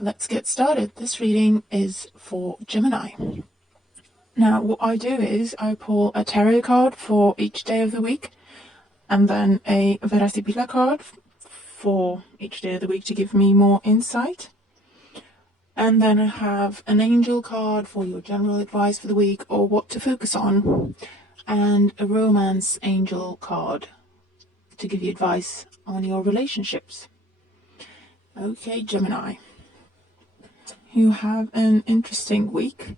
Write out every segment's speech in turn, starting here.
let's get started. This reading is for Gemini. Now, what I do is I pull a tarot card for each day of the week, and then a Verasibila card for each day of the week to give me more insight. And then I have an angel card for your general advice for the week or what to focus on, and a romance angel card to give you advice on your relationships. Okay, Gemini. You have an interesting week.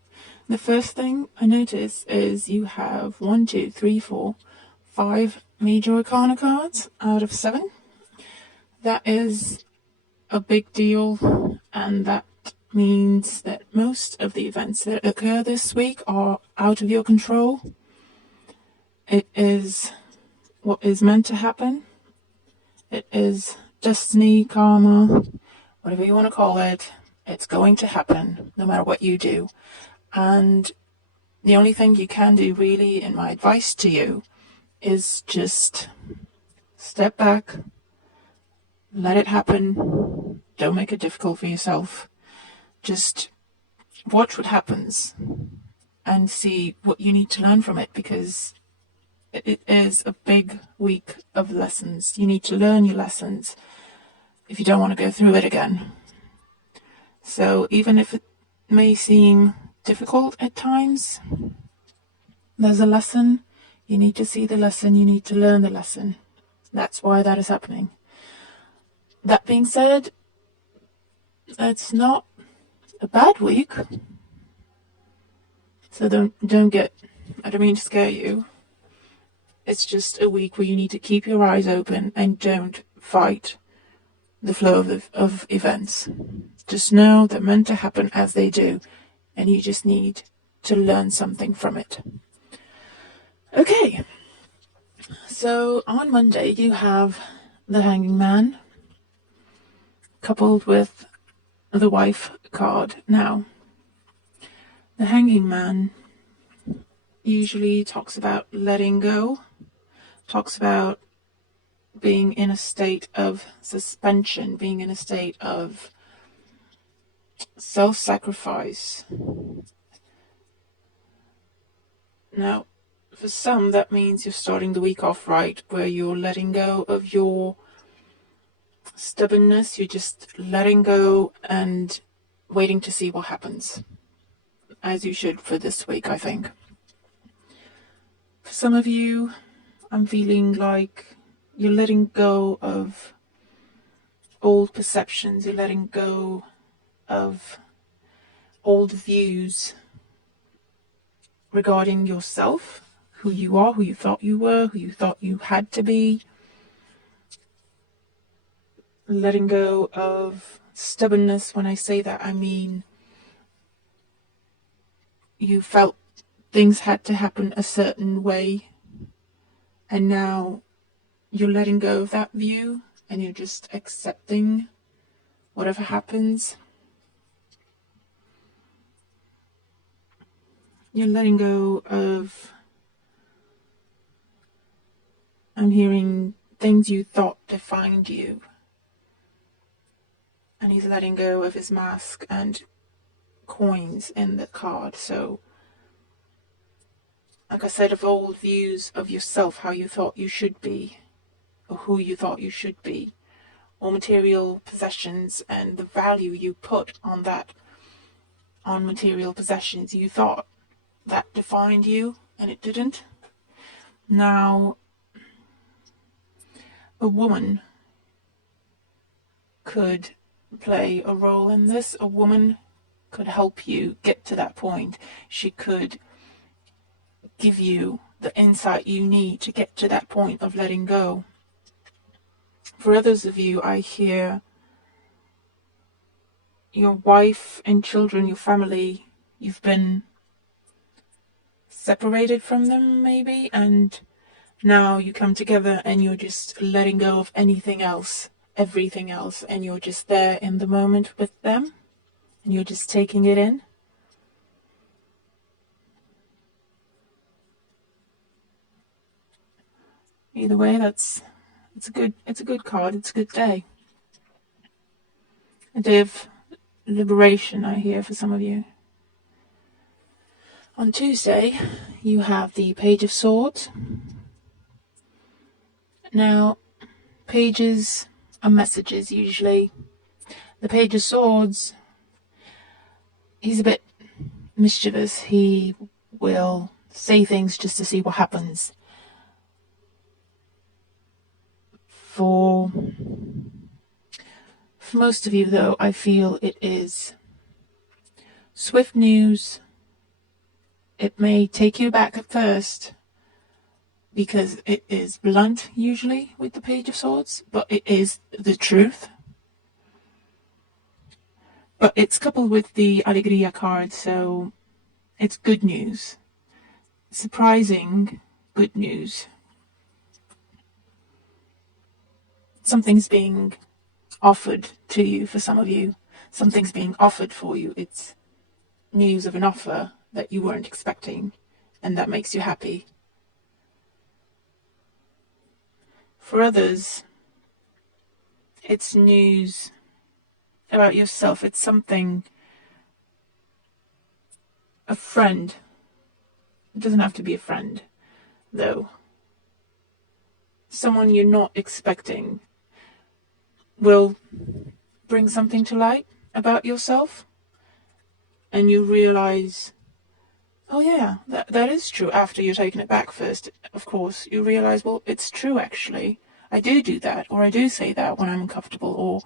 The first thing I notice is you have 5 major arcana cards out of 7. That is a big deal, and that means that most of the events that occur this week are out of your control. It is what is meant to happen. It is destiny, karma, whatever you want to call it. It's going to happen no matter what you do. And the only thing you can do, really, in my advice to you, is just step back, let it happen. Don't make it difficult for yourself. Just watch what happens and see what you need to learn from it, because it is a big week of lessons. You need to learn your lessons if you don't want to go through it again. So even if it may seem difficult at times, there's a lesson. You need to see the lesson. You need to learn the lesson. That's why that is happening. That being said, it's not a bad week. So don't get, I don't mean to scare you. It's just a week where you need to keep your eyes open and don't fight the flow of events. Just know they're meant to happen as they do, and you just need to learn something from it. Okay, so on Monday you have the Hanging Man coupled with the Wife card. Now, the Hanging Man usually talks about letting go, talks about being in a state of suspension, being in a state of self-sacrifice. Now, for some, that means you're starting the week off right, where you're letting go of your stubbornness. You're just letting go and waiting to see what happens, as you should for this week, I think. For some of you, I'm feeling like you're letting go of old perceptions. You're letting go of old views regarding yourself, who you are, who you thought you were, who you thought you had to be. Letting go of stubbornness. When I say that, I mean you felt things had to happen a certain way, and now you're letting go of that view and you're just accepting whatever happens. You're letting go of, I'm hearing, things you thought defined you. And he's letting go of his mask and coins in the card. So, like I said, of old views of yourself, how you thought you should be, or who you thought you should be, or material possessions and the value you put on that, on material possessions. You thought that defined you, and it didn't. Now, a woman could play a role in this. A woman could help you get to that point. She could give you the insight you need to get to that point of letting go. For others of you, I hear your wife and children, your family, you've been separated from them maybe, and now you come together and you're just letting go of anything else, everything else, and you're just there in the moment with them, and you're just taking it in. Either way, it's a good card. It's a good day. A day of liberation, I hear, for some of you. On Tuesday, you have the Page of Swords. Now, pages are messages usually. The Page of Swords, he's a bit mischievous. He will say things just to see what happens. For most of you, though, I feel it is swift news. It may take you back at first because it is blunt usually with the Page of Swords, but it is the truth. But it's coupled with the Alegria card, so it's good news. Surprising good news. Something's being offered to you for some of you. Something's being offered for you. It's news of an offer that you weren't expecting, and that makes you happy. For others, it's news about yourself. It's something, a friend. It doesn't have to be a friend, though. Someone you're not expecting will bring something to light about yourself, and you realize, oh yeah, that is true. After you're taking it back first, of course, you realize, well, it's true actually. I do that, or I do say that when I'm uncomfortable, or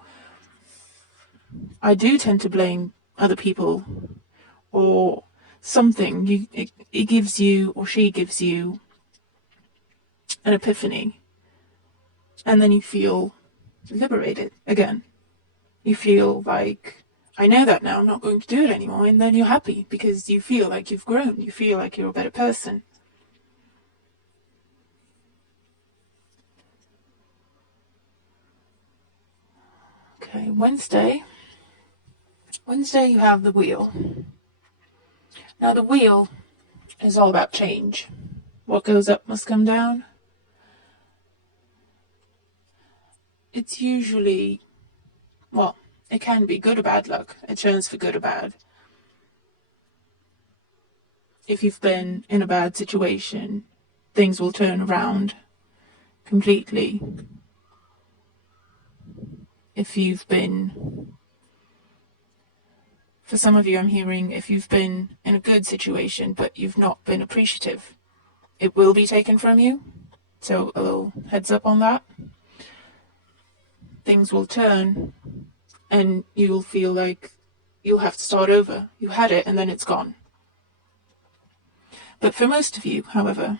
I do tend to blame other people, or something. It gives you, or she gives you, an epiphany, and then you feel liberated again. You feel like, I know that now, I'm not going to do it anymore, and then you're happy because you feel like you've grown, you feel like you're a better person. Okay, Wednesday you have the Wheel. Now the Wheel is all about change. What goes up must come down. It's usually, well, it can be good or bad luck. It turns for good or bad. If you've been in a bad situation, things will turn around completely. If you've been, for some of you I'm hearing, if you've been in a good situation but you've not been appreciative, it will be taken from you. So a little heads up on that. Things will turn and you'll feel like you'll have to start over. You had it and then it's gone. But for most of you, however,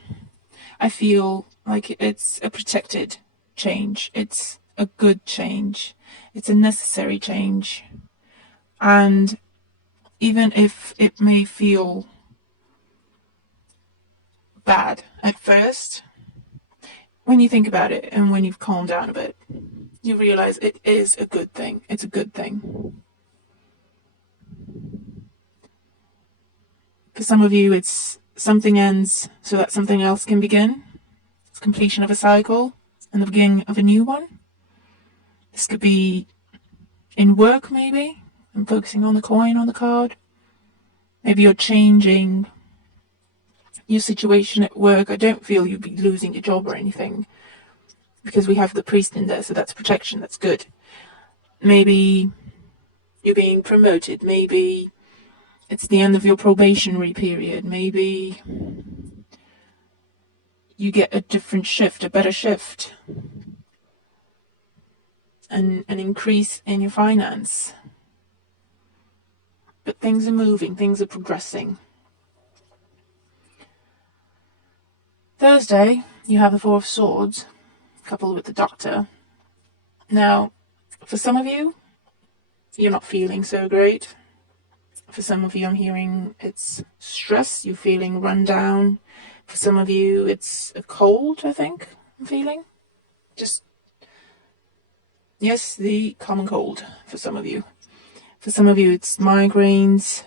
I feel like it's a protected change. It's a good change. It's a necessary change. And even if it may feel bad at first, when you think about it and when you've calmed down a bit, you realize it is a good thing. It's a good thing. For some of you, it's something ends so that something else can begin. It's completion of a cycle and the beginning of a new one. This could be in work, maybe. I'm focusing on the coin on the card. Maybe you're changing your situation at work. I don't feel you'd be losing your job or anything, because we have the priest in there, so that's protection, that's good. Maybe you're being promoted. Maybe it's the end of your probationary period. Maybe you get a different shift, a better shift, and an increase in your finance. But things are moving, things are progressing. Thursday, you have the Four of Swords, coupled with the Doctor. Now, for some of you, you're not feeling so great. For some of you, I'm hearing it's stress, you're feeling run down. For some of you, it's a cold, I think I'm feeling. Yes, the common cold for some of you. For some of you, it's migraines.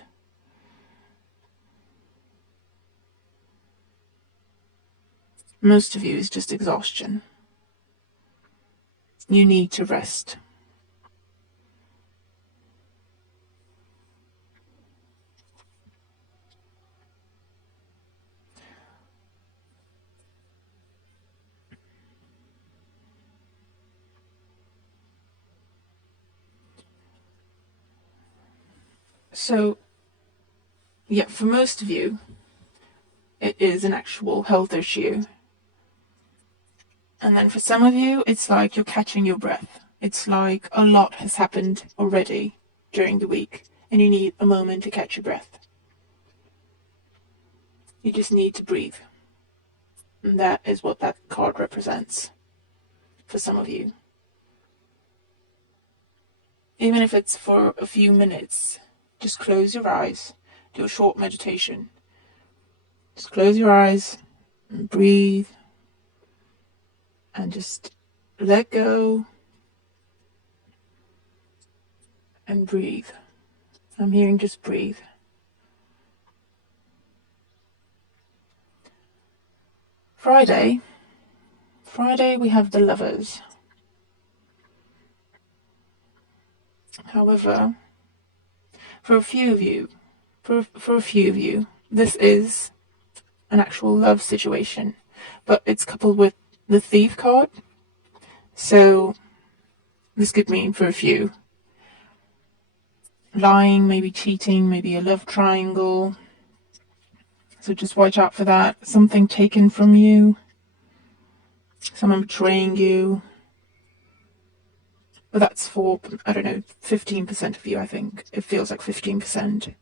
Most of you is just exhaustion. You need to rest. So, yeah, for most of you, it is an actual health issue. And then for some of you, it's like you're catching your breath. It's like a lot has happened already during the week, and you need a moment to catch your breath. You just need to breathe. And that is what that card represents for some of you. Even if it's for a few minutes, just close your eyes, do a short meditation. Just close your eyes and breathe and just let go and breathe. I'm hearing just breathe. Friday we have the Lovers. However, for a few of you, this is an actual love situation, but it's coupled with the Thief card. So this could mean for a few lying, maybe cheating, maybe a love triangle. So just watch out for that. Something taken from you, someone betraying you. But that's for, I don't know, 15% of you, I think. It feels like 15%.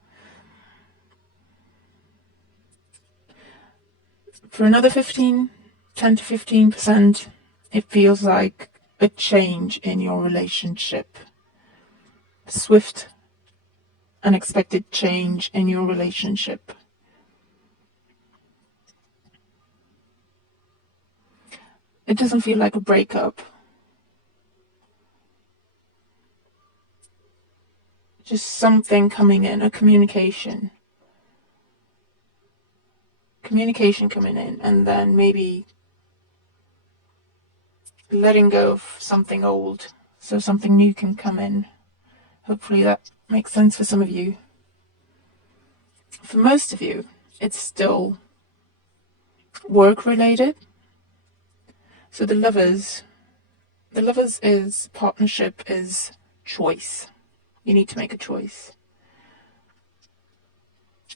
For another 10 to 15%, it feels like a change in your relationship. Swift, unexpected change in your relationship. It doesn't feel like a breakup. Just something coming in, a communication. Communication coming in, and then maybe letting go of something old so something new can come in. Hopefully that makes sense for some of you. For most of you, it's still work related. So the lovers is partnership, is choice. You need to make a choice.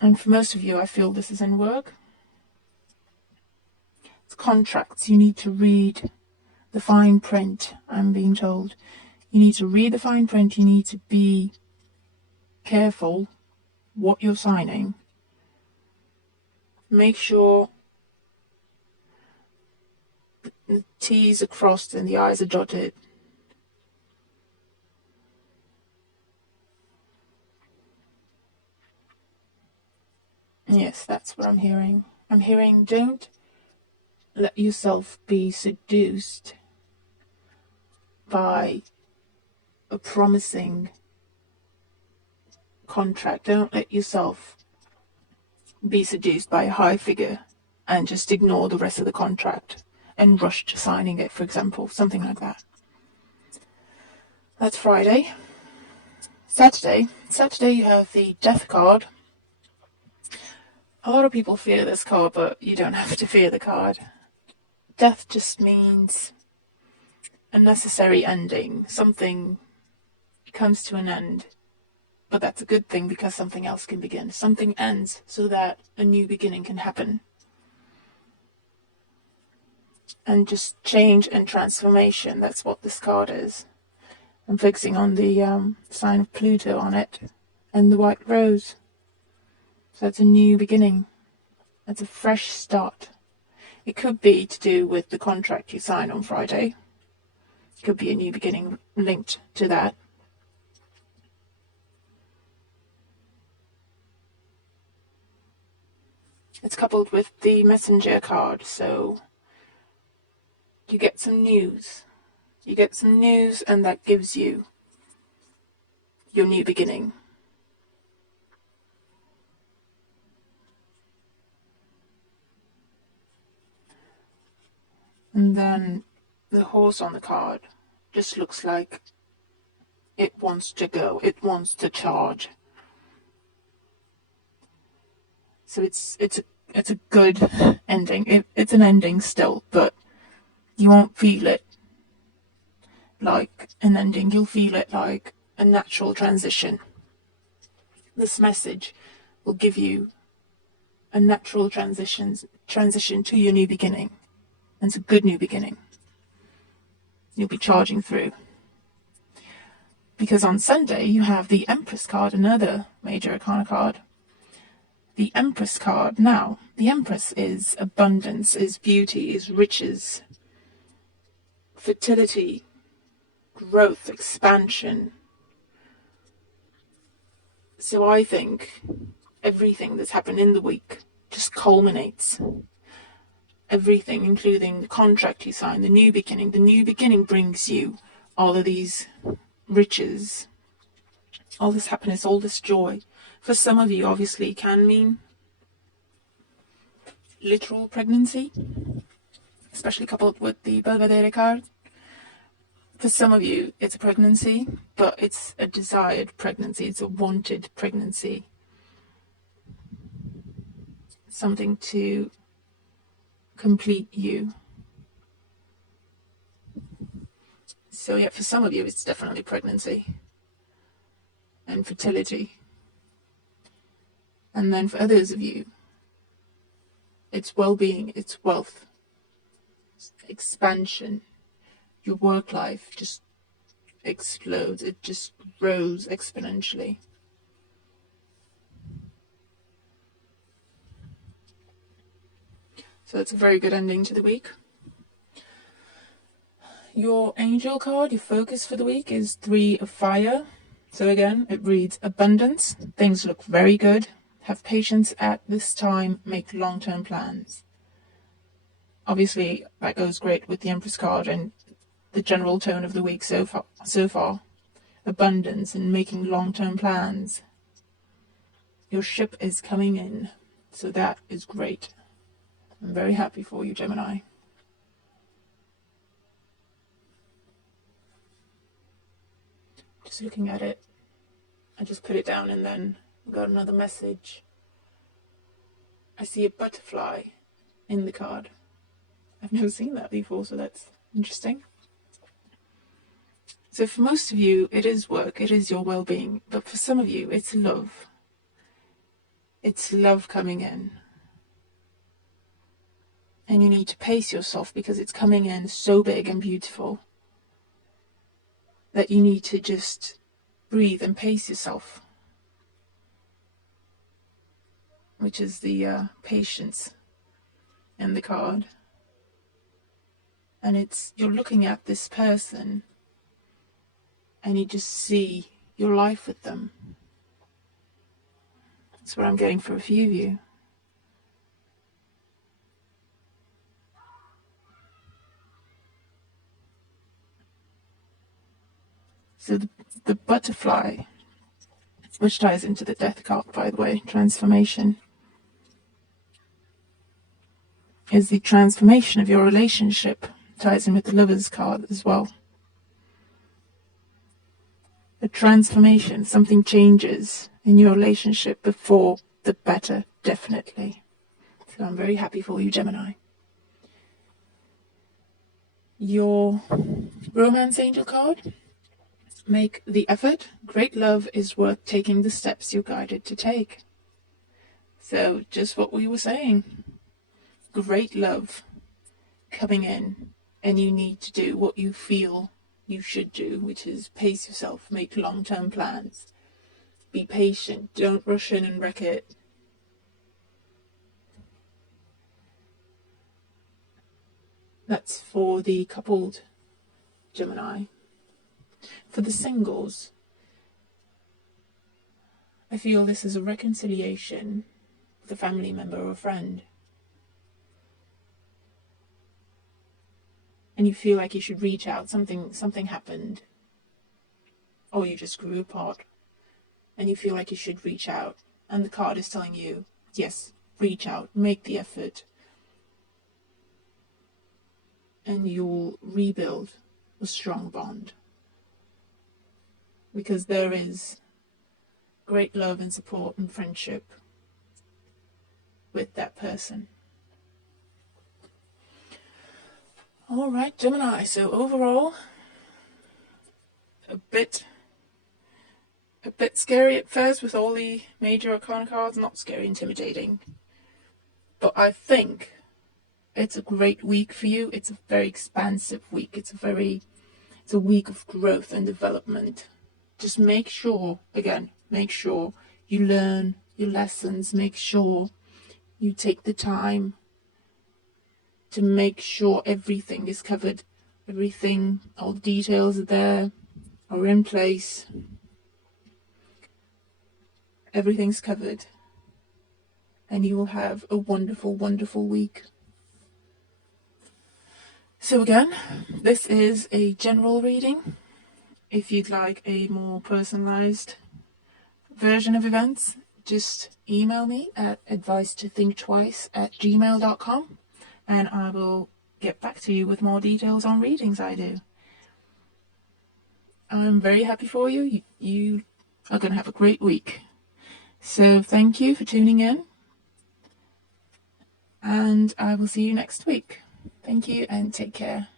And for most of you, I feel this is in work. It's contracts. You need to read the fine print, I'm being told. You need to read the fine print. You need to be careful what you're signing. Make sure the T's are crossed and the I's are dotted. Yes, that's what I'm hearing. I'm hearing don't let yourself be seduced by a promising contract. Don't let yourself be seduced by a high figure and just ignore the rest of the contract and rush to signing it, for example, something like that. That's Friday. Saturday you have the Death card. A lot of people fear this card, but you don't have to fear the card. Death just means a necessary ending. Something comes to an end, but that's a good thing because something else can begin. Something ends so that a new beginning can happen. And just change and transformation, that's what this card is. I'm focusing on the sign of Pluto on it and the white rose. So it's a new beginning. It's a fresh start. It could be to do with the contract you sign on Friday. It could be a new beginning linked to that. It's coupled with the Messenger card, so you get some news. You get some news, and that gives you your new beginning. And then the horse on the card just looks like it wants to go. It wants to charge. So it's a good ending. It's an ending still, but you won't feel it like an ending. You'll feel it like a natural transition. This message will give you a natural transition to your new beginning. And it's a good new beginning. You'll be charging through. Because on Sunday you have the Empress card, another major arcana card. The Empress card. Now, the Empress is abundance, is beauty, is riches, fertility, growth, expansion. So I think everything that's happened in the week just culminates. Everything, including the contract you sign, the new beginning. The new beginning brings you all of these riches, all this happiness, all this joy. For some of you, obviously, can mean literal pregnancy, especially coupled with the Belvedere card. For some of you, it's a pregnancy, but it's a desired pregnancy. It's a wanted pregnancy. Something to complete you. So yeah, for some of you, it's definitely pregnancy and fertility. And then for others of you, it's well-being, it's wealth, it's expansion. Your work life just explodes. It just grows exponentially. So it's a very good ending to the week. Your angel card, your focus for the week is 3 of Fire. So again, it reads abundance. Things look very good. Have patience at this time. Make long-term plans. Obviously, that goes great with the Empress card and the general tone of the week so far. Abundance and making long-term plans. Your ship is coming in. So that is great. I'm very happy for you, Gemini. Just looking at it, I just put it down and then got another message. I see a butterfly in the card. I've never seen that before, so that's interesting. So for most of you, it is work, it is your well-being. But for some of you, it's love. It's love coming in. And you need to pace yourself because it's coming in so big and beautiful that you need to just breathe and pace yourself, which is the patience in the card. And you're looking at this person and you just see your life with them. That's what I'm getting for a few of you. So the butterfly, which ties into the death card, by the way, transformation, is the transformation of your relationship. Ties in with the Lovers card as well. The transformation, something changes in your relationship before the better, definitely. So I'm very happy for you, Gemini. Your romance angel card, make the effort. Great love is worth taking the steps you're guided to take. So just what we were saying. Great love coming in, and you need to do what you feel you should do, which is pace yourself, make long-term plans, be patient, don't rush in and wreck it. That's for the coupled Gemini. For the singles, I feel this is a reconciliation with a family member or a friend. And you feel like you should reach out, something happened, or you just grew apart, and you feel like you should reach out, and the card is telling you, yes, reach out, make the effort, and you'll rebuild a strong bond, because there is great love and support and friendship with that person. All right, Gemini, so overall, a bit a bit scary at first with all the major arcana cards. Not scary, intimidating. But I think it's a great week for you. It's a very expansive week. It's a week of growth and development. Just make sure you learn your lessons. Make sure you take the time to make sure everything is covered. Everything, all the details are there, are in place. Everything's covered. And you will have a wonderful, wonderful week. So again, this is a general reading. If you'd like a more personalized version of events, just email me at advice2thinktwice@gmail.com and I will get back to you with more details on readings I do. I'm very happy for you. You are going to have a great week. So thank you for tuning in. And I will see you next week. Thank you and take care.